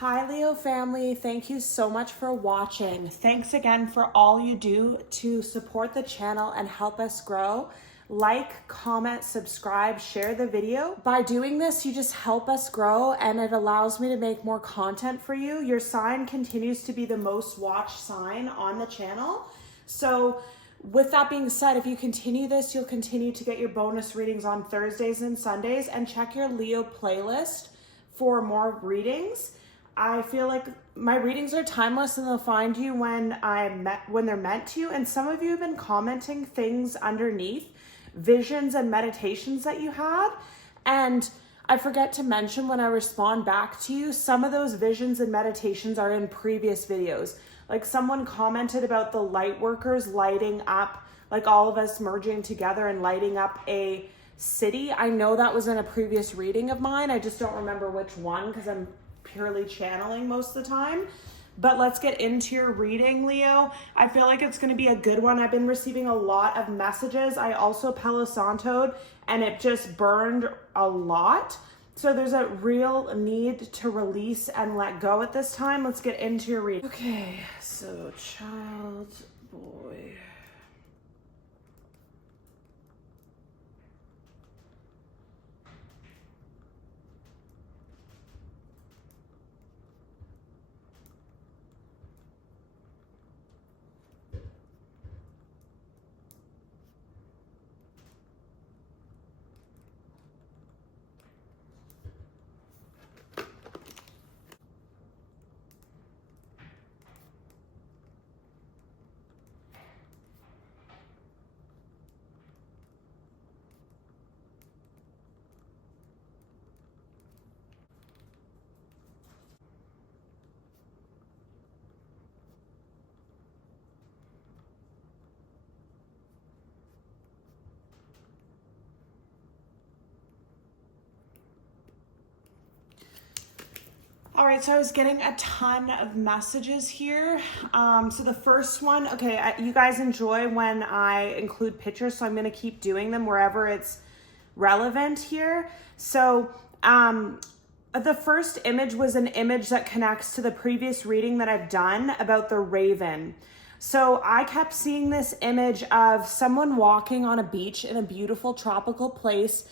Hi Leo family, thank you so much for watching. Thanks again for all you do to support the channel and help us grow. Like, comment, subscribe, share the video. By doing this, you just help us grow and it allows me to make more content for you. Your sign continues to be the most watched sign on the channel. So with that being said, if you continue this, you'll continue to get your bonus readings on Thursdays and Sundays, and check your Leo playlist for more readings. I feel like my readings are timeless and they'll find you when they're meant to. And some of you have been commenting things underneath, visions and meditations that you had. And I forget to mention when I respond back to you, some of those visions and meditations are in previous videos. Like someone commented about the light workers lighting up, like all of us merging together and lighting up a city. I know that was in a previous reading of mine. I just don't remember which one because I'm purely channeling most of the time. But let's get into your reading, Leo. I feel like it's going to be a good one. I've been receiving a lot of messages. I also Palo Santo'd and it just burned a lot. So there's a real need to release and let go at this time. Let's get into your reading. Okay, so child, boy. All right, so I was getting a ton of messages here. So the first one, okay, you guys enjoy when I include pictures, so I'm gonna keep doing them wherever it's relevant here. So the first image was an image that connects to the previous reading that I've done about the raven. So I kept seeing this image of someone walking on a beach in a beautiful tropical place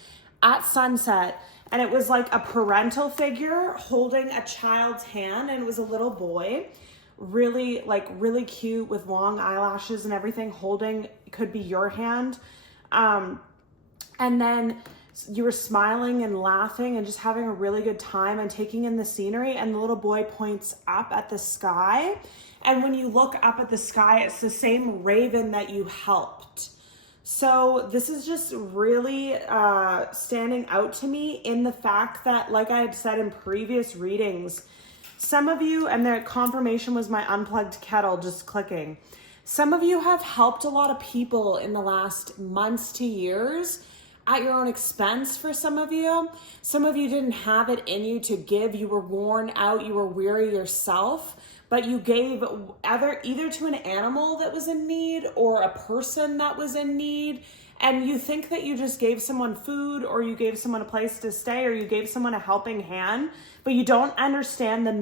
at sunset. And it was like a parental figure holding a child's hand, and it was a little boy, really cute with long eyelashes and everything, holding, could be your hand. And then you were smiling and laughing and just having a really good time and taking in the scenery, and the little boy points up at the sky. And when you look up at the sky, it's the same raven that you helped. So this is just really standing out to me in the fact that, like I had said in previous readings, some of you, and the confirmation was my unplugged kettle just clicking. Some of you have helped a lot of people in the last months to years at your own expense for some of you. Some of you didn't have it in you to give. You were worn out, you were weary yourself. But you gave either to an animal that was in need or a person that was in need. And you think that you just gave someone food, or you gave someone a place to stay, or you gave someone a helping hand, but you don't understand the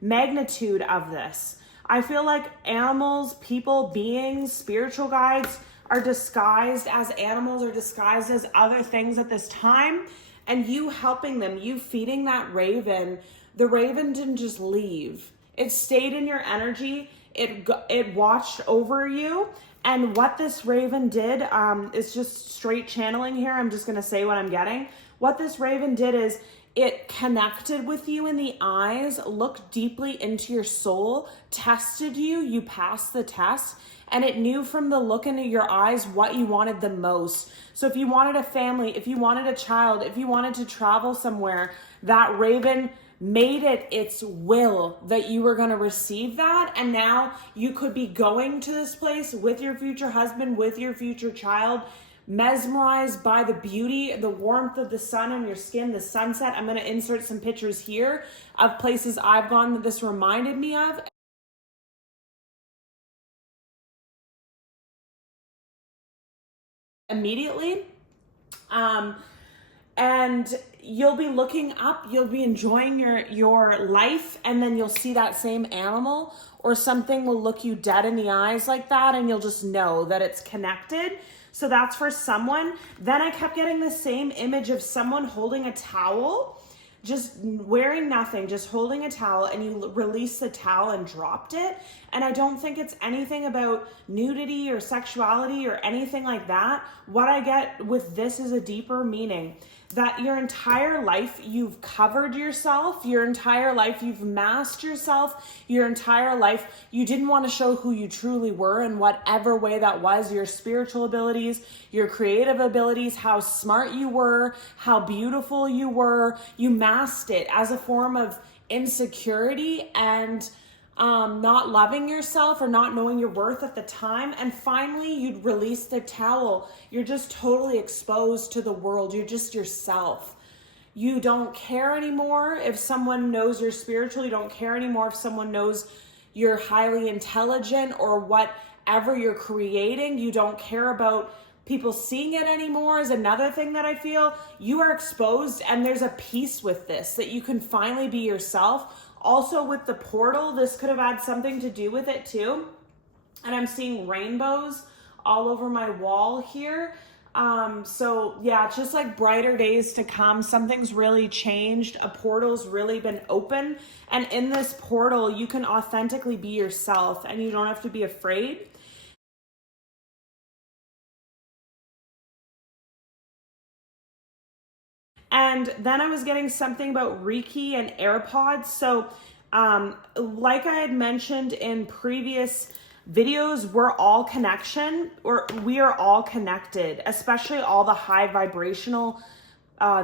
magnitude of this. I feel like animals, people, beings, spiritual guides are disguised as animals, or disguised as other things at this time. And you helping them, you feeding that raven, the raven didn't just leave. It stayed in your energy. It watched over you. And what this raven did is just straight channeling here. I'm just going to say what I'm getting. What this raven did is it connected with you in the eyes, looked deeply into your soul, tested you. You passed the test. And it knew from the look into your eyes what you wanted the most. So if you wanted a family, if you wanted a child, if you wanted to travel somewhere, that raven made it its will that you were going to receive that. And now you could be going to this place with your future husband, with your future child, mesmerized by the beauty, the warmth of the sun on your skin, the sunset. I'm going to insert some pictures here of places I've gone that this reminded me of. Immediately. and you'll be looking up, you'll be enjoying your life, and then you'll see that same animal or something will look you dead in the eyes like that, and you'll just know that it's connected. So that's for someone. Then I kept getting the same image of someone holding a towel, just wearing nothing, just holding a towel, and you release the towel and dropped it. And I don't think it's anything about nudity or sexuality or anything like that. What I get with this is a deeper meaning, that your entire life you've covered yourself, your entire life you've masked yourself, your entire life you didn't want to show who you truly were in whatever way that was, your spiritual abilities, your creative abilities, how smart you were, how beautiful you were. You masked it as a form of insecurity and not loving yourself or not knowing your worth at the time. And finally, you'd release the towel. You're just totally exposed to the world. You're just yourself. You don't care anymore if someone knows you're spiritual. You don't care anymore if someone knows you're highly intelligent or whatever you're creating. You don't care about people seeing it anymore is another thing that I feel. You are exposed, and there's a peace with this, that you can finally be yourself. Also with the portal, this could have had something to do with it too. And I'm seeing rainbows all over my wall here. So yeah, it's just like brighter days to come. Something's really changed. A portal's really been open. And in this portal, you can authentically be yourself and you don't have to be afraid. And then I was getting something about Reiki and AirPods. So like I had mentioned in previous videos, we're all we are all connected, especially all the high vibrational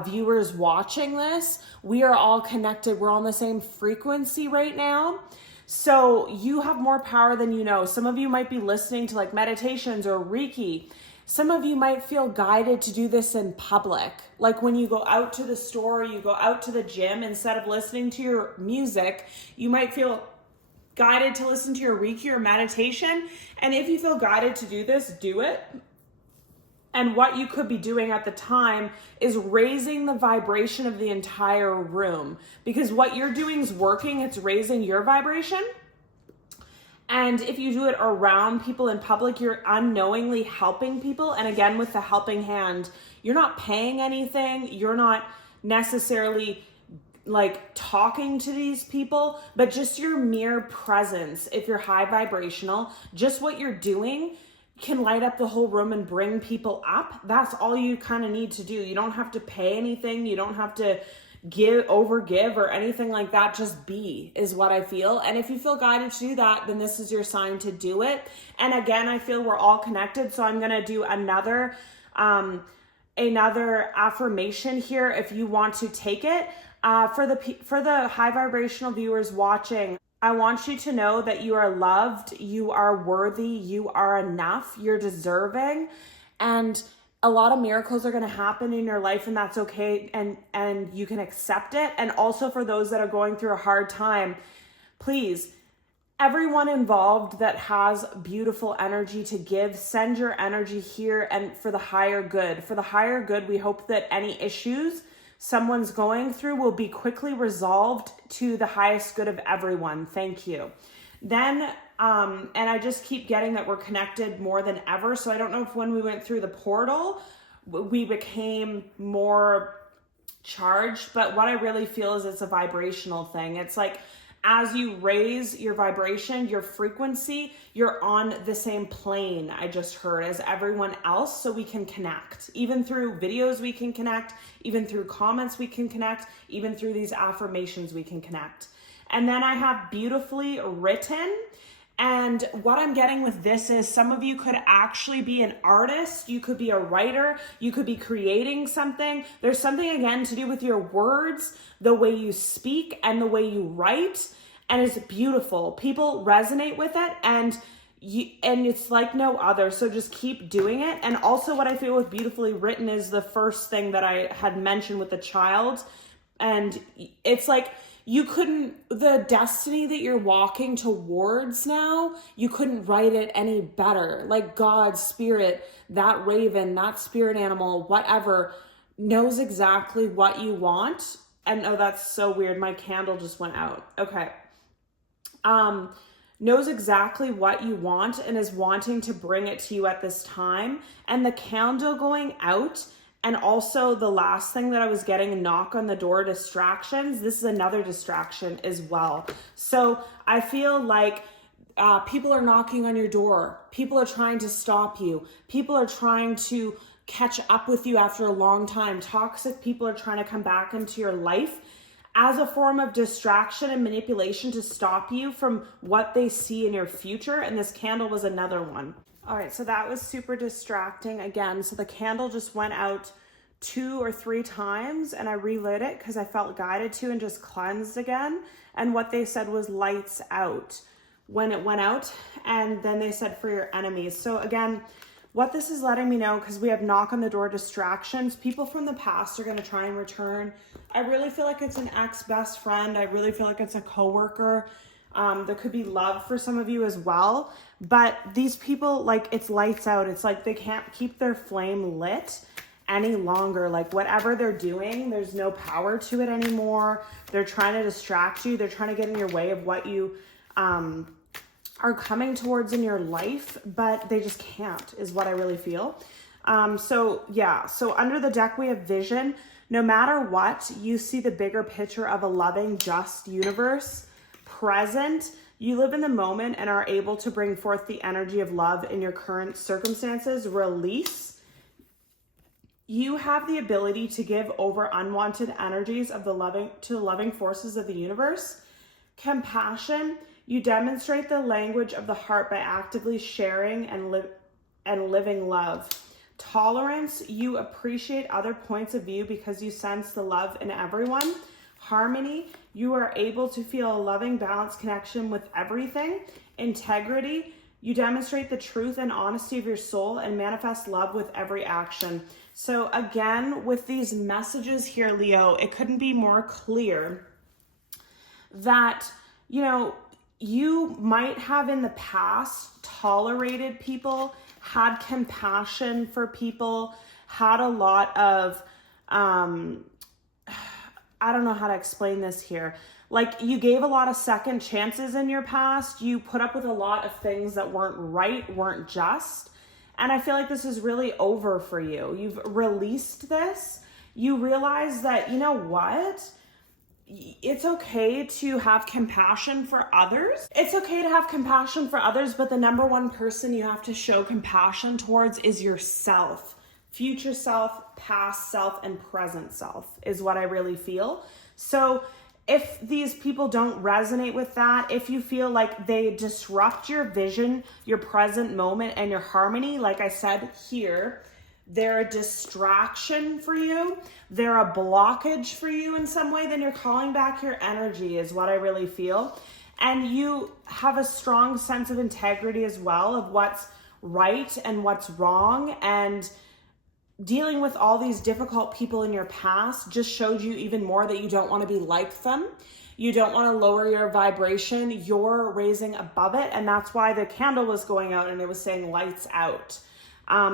viewers watching this. We are all connected. We're on the same frequency right now. So you have more power than you know. Some of you might be listening to like meditations or Reiki. Some of you might feel guided to do this in public. Like when you go out to the store, you go out to the gym, instead of listening to your music, you might feel guided to listen to your Reiki or meditation. And if you feel guided to do this, do it. And what you could be doing at the time is raising the vibration of the entire room, because what you're doing is working. It's raising your vibration. And if you do it around people in public, you're unknowingly helping people. And again, with the helping hand, you're not paying anything. You're not necessarily like talking to these people, but just your mere presence. If you're high vibrational, just what you're doing can light up the whole room and bring people up. That's all you kind of need to do. You don't have to pay anything. You don't have to overgive or anything like that. Just be is what I feel. And if you feel guided to do that, then this is your sign to do it. And again, I feel we're all connected. So I'm going to do another affirmation here if you want to take it. For the high vibrational viewers watching, I want you to know that you are loved, you are worthy, you are enough, you're deserving, and a lot of miracles are going to happen in your life, and that's okay, and you can accept it. And also for those that are going through a hard time, please, everyone involved that has beautiful energy to give, send your energy here, and for the higher good. For the higher good, we hope that any issues someone's going through will be quickly resolved to the highest good of everyone. Thank you. Then, and I just keep getting that we're connected more than ever. So I don't know if when we went through the portal, we became more charged, but what I really feel is it's a vibrational thing. It's like, as you raise your vibration, your frequency, you're on the same plane, I just heard, as everyone else, so we can connect. Even through videos we can connect, even through comments we can connect, even through these affirmations we can connect. And then I have beautifully written. And what I'm getting with this is some of you could actually be an artist. You could be a writer. You could be creating something. There's something, again, to do with your words, the way you speak and the way you write. And it's beautiful. People resonate with it, and it's like no other. So just keep doing it. And also what I feel with beautifully written is the first thing that I had mentioned with the child. And it's like, the destiny that you're walking towards now, you couldn't write it any better. Like God, spirit, that raven, that spirit animal, whatever, knows exactly what you want. And oh, that's so weird. My candle just went out. Okay. Knows exactly what you want and is wanting to bring it to you at this time. And the candle going out, and also the last thing that I was getting, a knock on the door, distractions. This is another distraction as well. So I feel like people are knocking on your door. People are trying to stop you. People are trying to catch up with you after a long time. Toxic people are trying to come back into your life as a form of distraction and manipulation to stop you from what they see in your future. And this candle was another one. All right, so that was super distracting again. So the candle just went out 2 or 3 times and I relit it because I felt guided to and just cleansed again. And what they said was lights out when it went out. And then they said for your enemies. So again, what this is letting me know, because we have knock on the door distractions, people from the past are going to try and return. I really feel like it's an ex-best friend. I really feel like it's a coworker. There could be love for some of you as well. But these people, like, it's lights out. It's like they can't keep their flame lit any longer. Like whatever they're doing, there's no power to it anymore. They're trying to distract you. They're trying to get in your way of what you are coming towards in your life, but they just can't, is what I really feel. So under the deck, we have vision. No matter what, you see the bigger picture of a loving, just universe. Present, you live in the moment and are able to bring forth the energy of love in your current circumstances. Release, you have the ability to give over unwanted energies of the loving forces of the universe. Compassion, you demonstrate the language of the heart by actively sharing and living love. Tolerance, you appreciate other points of view because you sense the love in everyone. Harmony, you are able to feel a loving, balanced connection with everything. Integrity, you demonstrate the truth and honesty of your soul and manifest love with every action. So again, with these messages here, Leo, it couldn't be more clear that, you know, you might have in the past tolerated people, had compassion for people, had a lot of, I don't know how to explain this here. Like you gave a lot of second chances in your past. You put up with a lot of things that weren't right, weren't just. And I feel like this is really over for you. You've released this. You realize that, you know what? It's okay to have compassion for others. It's okay to have compassion for others, but the number one person you have to show compassion towards is yourself. Future self, past self, and present self is what I really feel. So if these people don't resonate with that, if you feel like they disrupt your vision, your present moment, and your harmony, like I said here, they're a distraction for you, they're a blockage for you in some way, then you're calling back your energy is what I really feel. And you have a strong sense of integrity as well of what's right and what's wrong, and dealing with all these difficult people in your past just showed you even more that you don't want to be like them. You don't want to lower your vibration. You're raising above it. And that's why the candle was going out and it was saying lights out.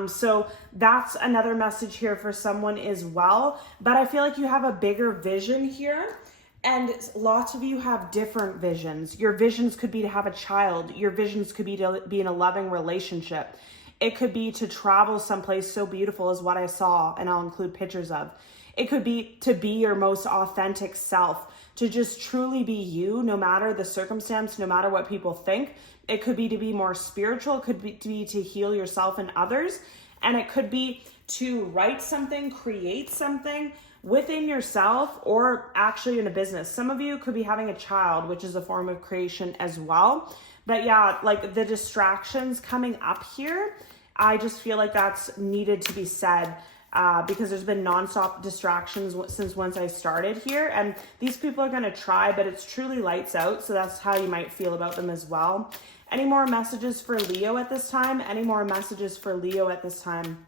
So that's another message here for someone as well. But I feel like you have a bigger vision here. And lots of you have different visions. Your visions could be to have a child. Your visions could be to be in a loving relationship. It could be to travel someplace so beautiful as what I saw, and I'll include pictures of. It could be to be your most authentic self, to just truly be you, no matter the circumstance, no matter what people think. It could be to be more spiritual. It could be to heal yourself and others. And it could be to write something, create something within yourself, or actually in a business. Some of you could be having a child, which is a form of creation as well. But yeah, like the distractions coming up here, I just feel like that's needed to be said because there's been nonstop distractions since once I started here. And these people are going to try, but it's truly lights out. So that's how you might feel about them as well. Any more messages for Leo at this time? Any more messages for Leo at this time?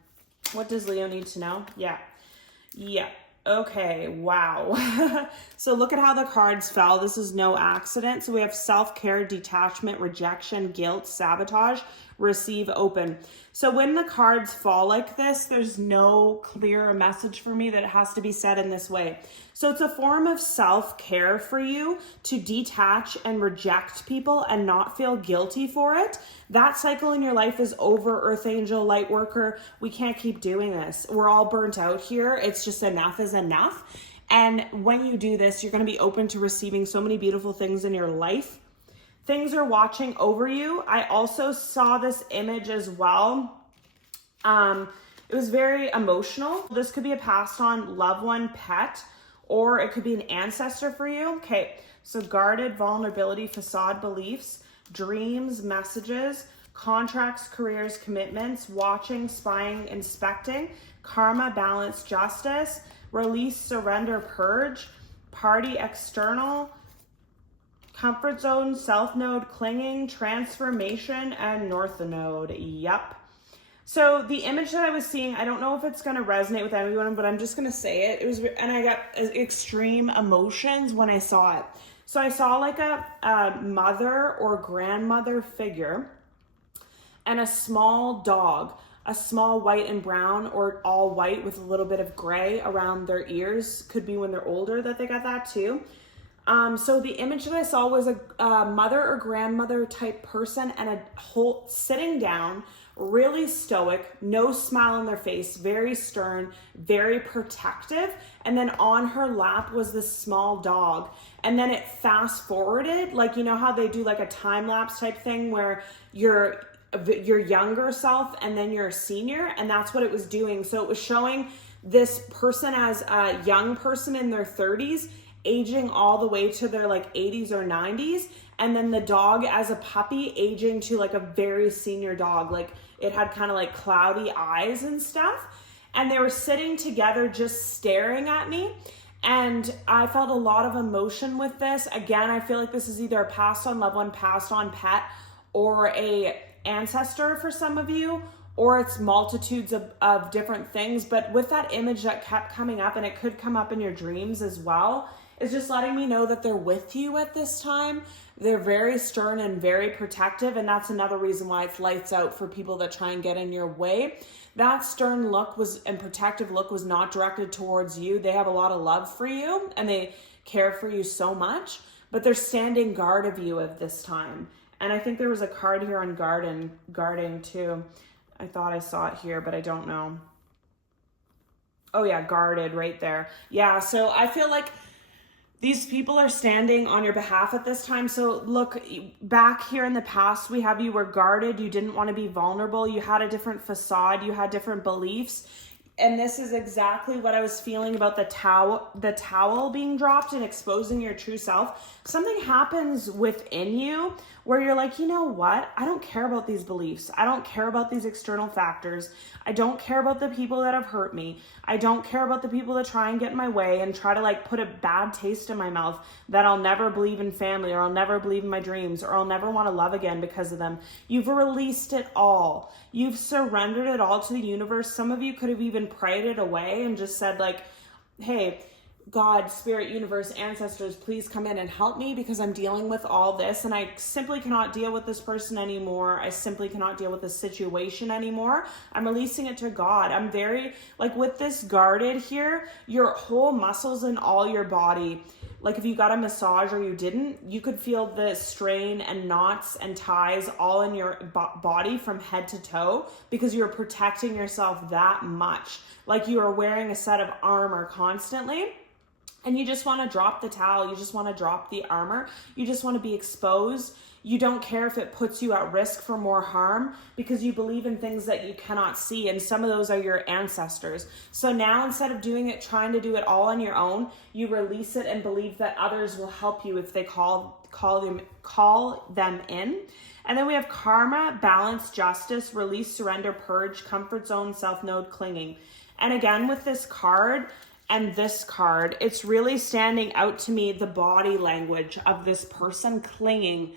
What does Leo need to know? Yeah. Okay, wow. So look at how the cards fell. This is no accident. So we have self-care, detachment, rejection, guilt, sabotage, receive, open. So when the cards fall like this, there's no clear message for me that it has to be said in this way. So it's a form of self-care for you to detach and reject people and not feel guilty for it. That cycle in your life is over, Earth Angel, Light Worker. We can't keep doing this. We're all burnt out here. It's just enough is enough. And when you do this, you're going to be open to receiving so many beautiful things in your life. Things are watching over you. I also saw this image as well. It was very emotional. This could be a passed on loved one, pet, or it could be an ancestor for you. Okay, so guarded, vulnerability, facade, beliefs, dreams, messages, contracts, careers, commitments, watching, spying, inspecting, karma, balance, justice, release, surrender, purge, party, external, comfort zone, self node, clinging, transformation, and north node. Yep. So the image that I was seeing, I don't know if it's going to resonate with everyone, but I'm just going to say it. It was, and I got extreme emotions when I saw it. So I saw like a mother or grandmother figure and a small dog, a small white and brown or all white with a little bit of gray around their ears. Could be when they're older that they got that too. So the image that I saw was a mother or grandmother type person and a whole sitting down, really stoic, no smile on their face, very stern, very protective. And then on her lap was this small dog. And then it fast forwarded, like, you know how they do like a time lapse type thing where you're your younger self and then you're a senior, and that's what it was doing. So it was showing this person as a young person in their 30s, aging all the way to their like 80s or 90s, and then the dog as a puppy aging to like a very senior dog. Like it had kind of like cloudy eyes and stuff, and they were sitting together just staring at me. And I felt a lot of emotion with this. Again, I feel like this is either a passed on loved one, passed on pet, or a ancestor for some of you, or it's multitudes of different things. But with that image that kept coming up, and it could come up in your dreams as well, is just letting me know that they're with you at this time. They're very stern and very protective, and that's another reason why it's lights out for people that try and get in your way. That stern look and protective look was not directed towards you. They have a lot of love for you and they care for you so much, but they're standing guard of you at this time. And I think there was a card here on guarding too. I thought I saw it here, but I don't know. Oh yeah, guarded right there. Yeah, so I feel like these people are standing on your behalf at this time. So look, back here in the past, we have you were guarded. You didn't want to be vulnerable. You had a different facade. You had different beliefs. And this is exactly what I was feeling about the towel being dropped and exposing your true self. Something happens within you where you're like, you know what? I don't care about these beliefs. I don't care about these external factors. I don't care about the people that have hurt me. I don't care about the people that try and get in my way and try to like put a bad taste in my mouth that I'll never believe in family, or I'll never believe in my dreams, or I'll never want to love again because of them. You've released it all. You've surrendered it all to the universe. Some of you could have even prayed it away and just said like, hey, God, spirit, universe, ancestors, please come in and help me because I'm dealing with all this and I simply cannot deal with this person anymore. I simply cannot deal with this situation anymore. I'm releasing it to God. I'm very, like with this guarded here, your whole muscles in all your body, like if you got a massage or you didn't, you could feel the strain and knots and ties all in your body from head to toe because you're protecting yourself that much. Like you are wearing a set of armor constantly. And you just want to drop the towel. You just want to drop the armor. You just want to be exposed. You don't care if it puts you at risk for more harm because you believe in things that you cannot see. And some of those are your ancestors. So now instead of doing it, trying to do it all on your own, you release it and believe that others will help you if they call them in. And then we have karma, balance, justice, release, surrender, purge, comfort zone, self-node, clinging. And again, with this card, and this card, it's really standing out to me, the body language of this person clinging,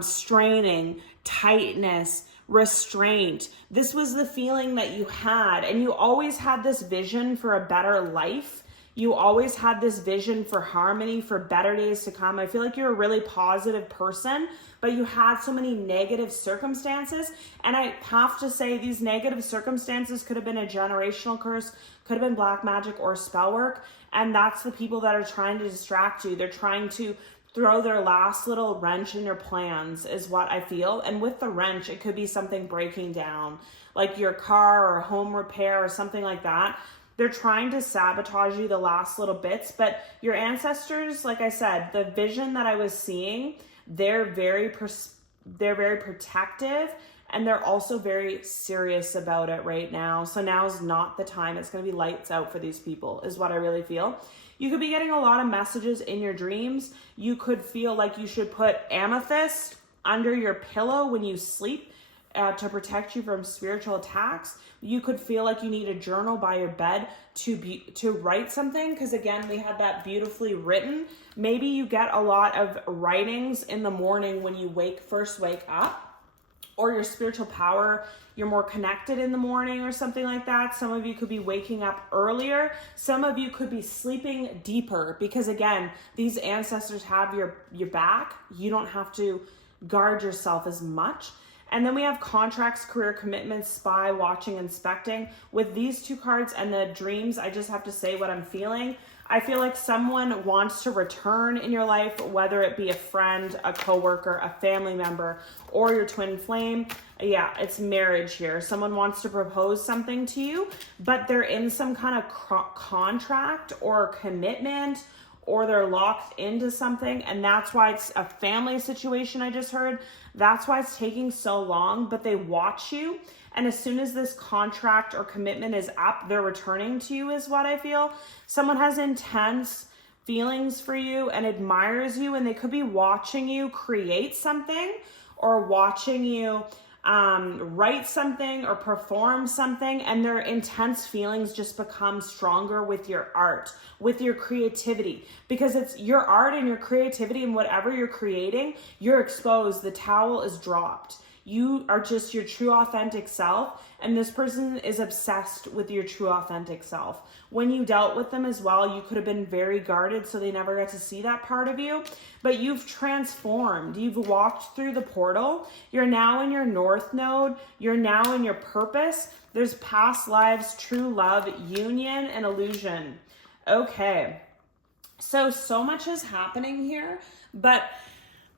straining, tightness, restraint. This was the feeling that you had, and you always had this vision for a better life. You always had this vision for harmony, for better days to come. I feel like you're a really positive person, but you had so many negative circumstances. And I have to say, these negative circumstances could have been a generational curse, could have been black magic or spell work. And that's the people that are trying to distract you. They're trying to throw their last little wrench in your plans, is what I feel. And with the wrench, it could be something breaking down, like your car or home repair or something like that. They're trying to sabotage you the last little bits, but your ancestors, like I said, the vision that I was seeing, they're very protective, and they're also very serious about it right now. So now's not the time. It's going to be lights out for these people, is what I really feel. You could be getting a lot of messages in your dreams. You could feel like you should put amethyst under your pillow when you sleep to protect you from spiritual attacks. You could feel like you need a journal by your bed to write something, because again, we had that beautifully written. Maybe you get a lot of writings in the morning when you first wake up, or your spiritual power, you're more connected in the morning or something like that. Some of you could be waking up earlier. Some of you could be sleeping deeper, because again, these ancestors have your back. You don't have to guard yourself as much. And then we have contracts, career commitments, spy, watching, inspecting. With these two cards and the dreams, I just have to say what I'm feeling. I feel like someone wants to return in your life, whether it be a friend, a coworker, a family member, or your twin flame. Yeah, it's marriage here. Someone wants to propose something to you, but they're in some kind of contract or commitment, or they're locked into something, and that's why it's a family situation. I just heard that's why it's taking so long, but they watch you, and as soon as this contract or commitment is up, they're returning to you, is what I feel. Someone has intense feelings for you and admires you, and they could be watching you create something, or watching you write something or perform something, and their intense feelings just become stronger with your art, with your creativity, because it's your art and your creativity, and whatever you're creating, you're exposed. The towel is dropped. You are just your true authentic self, and this person is obsessed with your true authentic self. When you dealt with them as well, you could have been very guarded, so they never got to see that part of you, but you've transformed. You've walked through the portal. You're now in your north node. You're now in your purpose. There's past lives, true love, union, and illusion. Okay, so much is happening here, but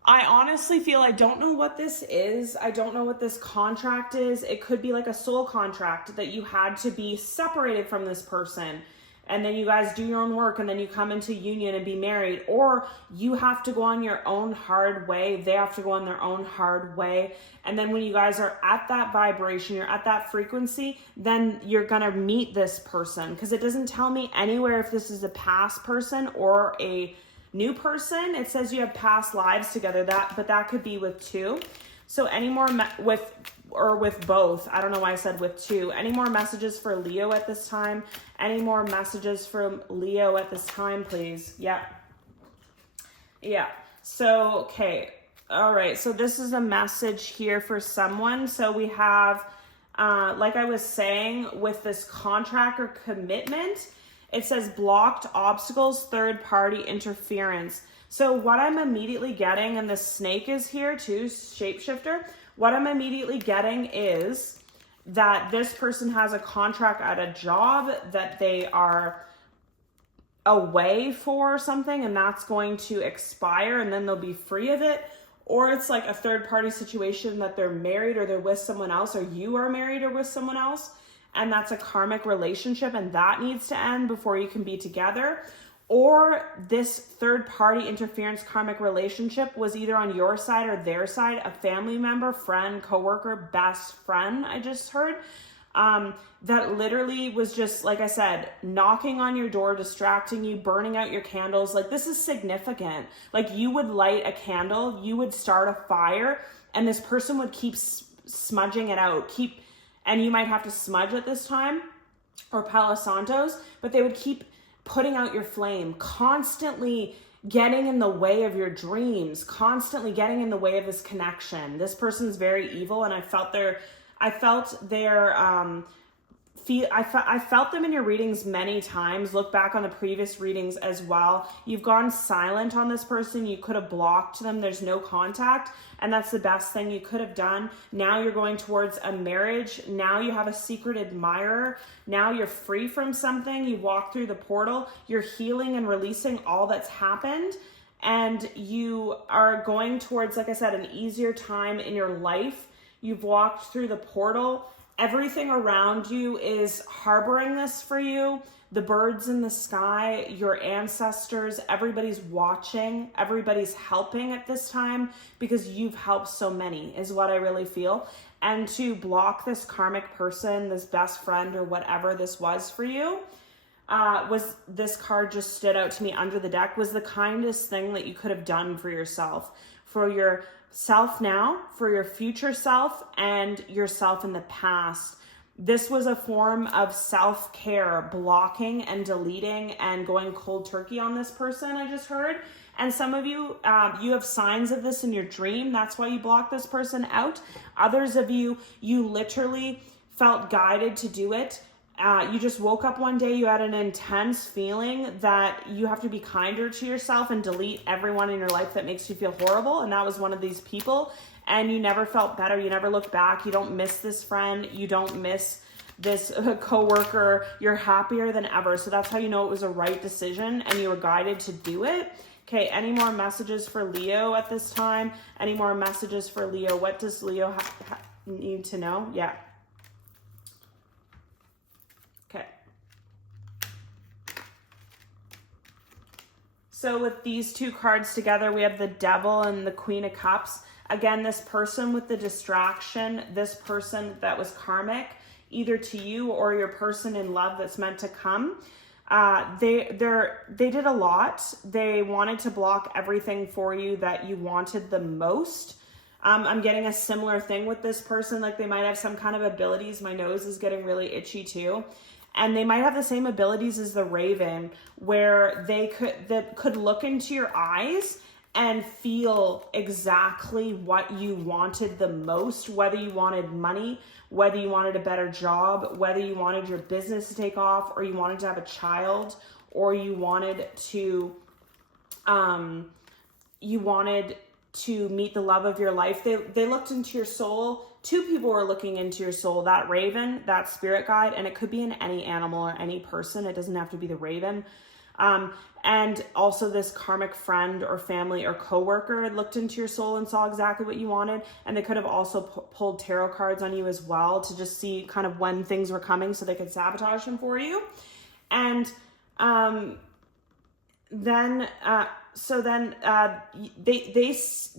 I honestly feel I don't know what this is. I don't know what this contract is. It could be like a soul contract that you had to be separated from this person, and then you guys do your own work, and then you come into union and be married, or you have to go on your own hard way. They have to go on their own hard way. And then when you guys are at that vibration, you're at that frequency, then you're going to meet this person, because it doesn't tell me anywhere if this is a past person or a new person. It says you have past lives together, but that could be with two. So any more with both. I don't know why I said with two. Any more messages for Leo at this time? Any more messages from Leo at this time, please? Yeah. So, okay. All right. So this is a message here for someone. So we have, like I was saying, with this contract or commitment, it says blocked obstacles, third party interference. So what I'm immediately getting, and the snake is here too, shapeshifter. What I'm immediately getting is that this person has a contract at a job that they are away for something, and that's going to expire, and then they'll be free of it. Or it's like a third party situation that they're married, or they're with someone else, or you are married or with someone else, and that's a karmic relationship, and that needs to end before you can be together. Or this third party interference karmic relationship was either on your side or their side, a family member, friend, coworker, best friend, I just heard, that literally was just, like I said, knocking on your door, distracting you, burning out your candles. Like, this is significant. Like, you would light a candle, you would start a fire, and this person would keep smudging it out, and you might have to smudge at this time, or Palo Santos, but they would keep putting out your flame, constantly getting in the way of your dreams, constantly getting in the way of this connection. This person's very evil, and I felt their I felt them in your readings many times. Look back on the previous readings as well. You've gone silent on this person. You could have blocked them. There's no contact, and that's the best thing you could have done. Now you're going towards a marriage. Now you have a secret admirer. Now you're free from something. You walk through the portal. You're healing and releasing all that's happened, and you are going towards, like I said, an easier time in your life. You've walked through the portal. Everything around you is harboring this for you. The birds in the sky, your ancestors, everybody's watching, everybody's helping at this time because you've helped so many, is what I really feel. And to block this karmic person, this best friend or whatever this was for you, was this card just stood out to me under the deck, was the kindest thing that you could have done for yourself, for your self now, for your future self, and yourself in the past. This was a form of self-care, blocking and deleting and going cold turkey on this person, I just heard. And some of you, you have signs of this in your dream. That's why you block this person out. Others of you, you literally felt guided to do it. You just woke up one day, you had an intense feeling that you have to be kinder to yourself and delete everyone in your life that makes you feel horrible. And that was one of these people. And you never felt better. You never looked back. You don't miss this friend. You don't miss this coworker. You're happier than ever. So that's how you know it was a right decision and you were guided to do it. Okay, any more messages for Leo at this time? Any more messages for Leo? What does Leo need to know? Yeah. Okay. So with these two cards together, we have the Devil and the Queen of Cups. Again, this person with the distraction, this person that was karmic, either to you or your person in love that's meant to come. They did a lot. They wanted to block everything for you that you wanted the most. I'm getting a similar thing with this person. Like they might have some kind of abilities. My nose is getting really itchy too. And they might have the same abilities as the Raven, where they could look into your eyes and feel exactly what you wanted the most, whether you wanted money, whether you wanted a better job, whether you wanted your business to take off, or you wanted to have a child, or you wanted to meet the love of your life. They looked into your soul. Two people were looking into your soul, that Raven, that spirit guide, and it could be in any animal or any person. It doesn't have to be the Raven. And also this karmic friend or family or coworker had looked into your soul and saw exactly what you wanted. And they could have also pulled tarot cards on you as well to just see kind of when things were coming so they could sabotage them for you. And then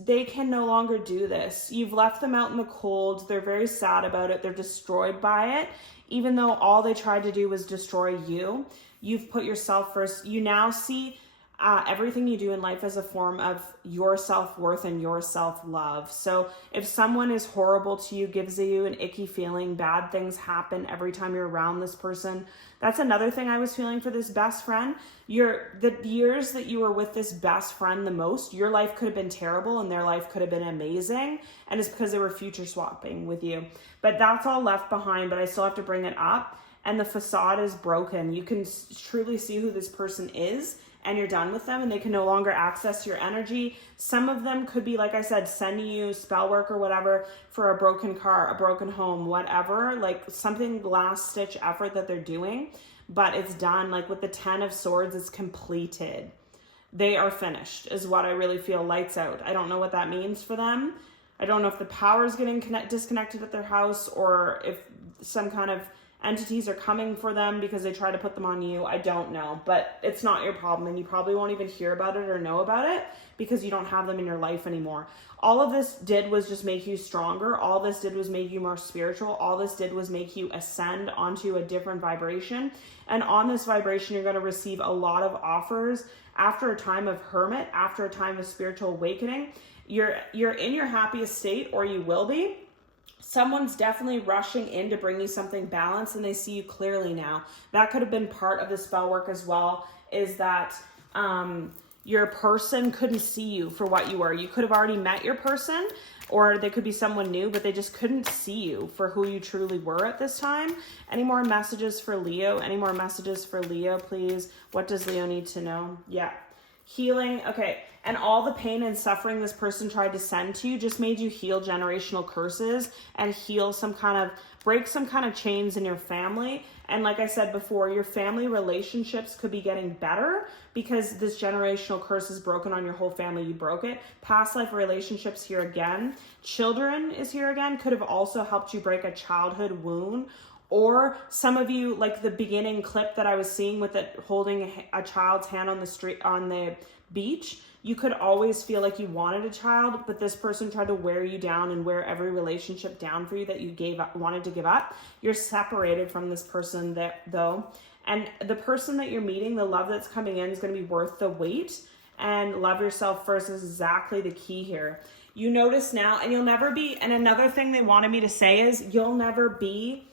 they can no longer do this. You've left them out in the cold. They're very sad about it. They're destroyed by it, even though all they tried to do was destroy you. You've put yourself first. You now see everything you do in life as a form of your self-worth and your self-love. So if someone is horrible to you, gives you an icky feeling, bad things happen every time you're around this person. That's another thing I was feeling for this best friend. The years that you were with this best friend the most, your life could have been terrible and their life could have been amazing. And it's because they were future swapping with you. But that's all left behind, but I still have to bring it up. And the facade is broken. You can truly see who this person is, and you're done with them, and they can no longer access your energy. Some of them could be, like I said, sending you spell work or whatever for a broken car, a broken home, whatever, like something last ditch effort that they're doing, but it's done. Like with the 10 of Swords, it's completed. They are finished is what I really feel. Lights out. I don't know what that means for them. I don't know if the power is getting disconnected at their house, or if some kind of entities are coming for them because they try to put them on you. I don't know, but it's not your problem, and you probably won't even hear about it or know about it because you don't have them in your life anymore. All of this did was just make you stronger. All this did was make you more spiritual. All this did was make you ascend onto a different vibration. And on this vibration, you're going to receive a lot of offers after a time of hermit, after a time of spiritual awakening. You're in your happiest state, or you will be. Someone's definitely rushing in to bring you something balanced, and they see you clearly now. That could have been part of the spell work as well, is that your person couldn't see you for what you were. You could have already met your person, or they could be someone new, but they just couldn't see you for who you truly were at this time. Any more messages for Leo? Any more messages for Leo, please? What does Leo need to know? Yeah. Healing. Okay. And all the pain and suffering this person tried to send to you just made you heal generational curses and heal some kind of, break some kind of chains in your family. And like I said before, your family relationships could be getting better because this generational curse is broken on your whole family. You broke it. Past life relationships here again. Children is here again. Could have also helped you break a childhood wound. Or some of you, like the beginning clip that I was seeing with it holding a child's hand on the street, on the beach, you could always feel like you wanted a child, but this person tried to wear you down and wear every relationship down for you that you gave up, wanted to give up. You're separated from this person though. And the person that you're meeting, the love that's coming in is going to be worth the wait. And love yourself first is exactly the key here. You notice now, and you'll never be, and another thing they wanted me to say is you'll never be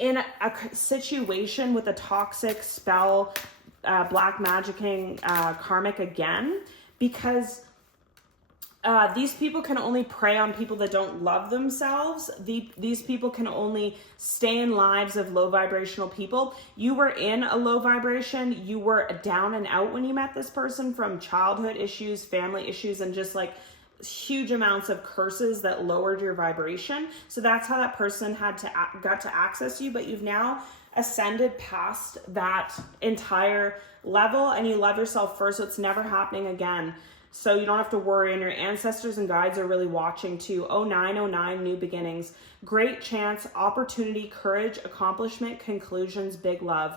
in a situation with a toxic spell, black magicking, karmic again, because these people can only prey on people that don't love themselves. These people can only stay in lives of low vibrational people. You were in a low vibration. You were down and out when you met this person from childhood issues, family issues, and just like huge amounts of curses that lowered your vibration. So that's how that person got to access you, but you've now ascended past that entire level and you love yourself first, so it's never happening again. So you don't have to worry, and your ancestors and guides are really watching too. 0909, new beginnings, great chance, opportunity, courage, accomplishment, conclusions, big love.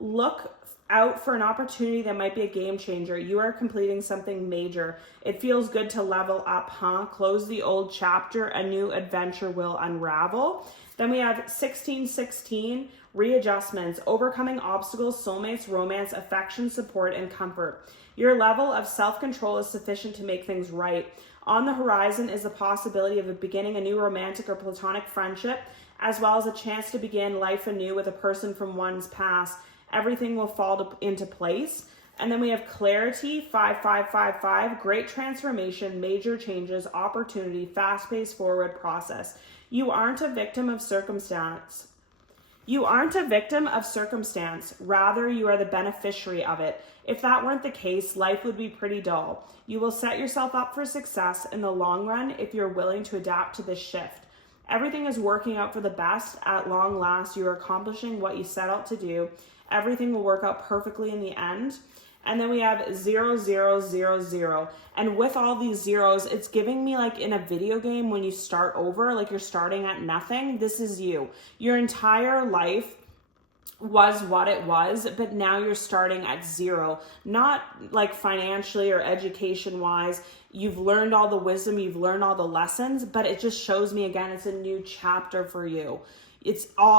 Look out for an opportunity that might be a game changer. You are completing something major. It feels good to level up, huh? Close the old chapter. A new adventure will unravel. Then we have 1616, readjustments, overcoming obstacles, soulmates, romance, affection, support, and comfort. Your level of self-control is sufficient to make things right. On the horizon is the possibility of beginning a new romantic or platonic friendship, as well as a chance to begin life anew with a person from one's past. Everything will fall into place. And then we have clarity, 5555, great transformation, major changes, opportunity, fast-paced forward process. You aren't a victim of circumstance. You aren't a victim of circumstance. Rather, you are the beneficiary of it. If that weren't the case, life would be pretty dull. You will set yourself up for success in the long run if you're willing to adapt to this shift. Everything is working out for the best. At long last, you are accomplishing what you set out to do. Everything will work out perfectly in the end. And then we have 0000. And with all these zeros, it's giving me like in a video game when you start over, like you're starting at nothing. This is you. Your entire life was what it was, but now you're starting at zero. Not like financially or education wise. You've learned all the wisdom, you've learned all the lessons, but it just shows me again, it's a new chapter for you.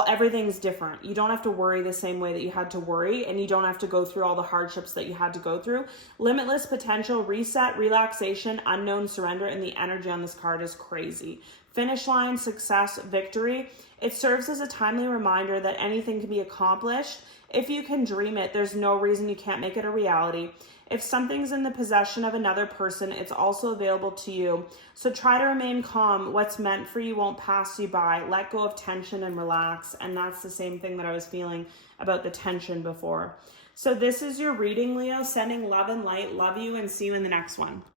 Everything's different. You don't have to worry the same way that you had to worry, and you don't have to go through all the hardships that you had to go through. Limitless potential, reset, relaxation, unknown surrender, and the energy on this card is crazy. Finish line, success, victory. It serves as a timely reminder that anything can be accomplished. If you can dream it, there's no reason you can't make it a reality. If something's in the possession of another person, it's also available to you. So try to remain calm. What's meant for you won't pass you by. Let go of tension and relax. And that's the same thing that I was feeling about the tension before. So this is your reading, Leo. Sending love and light. Love you and see you in the next one.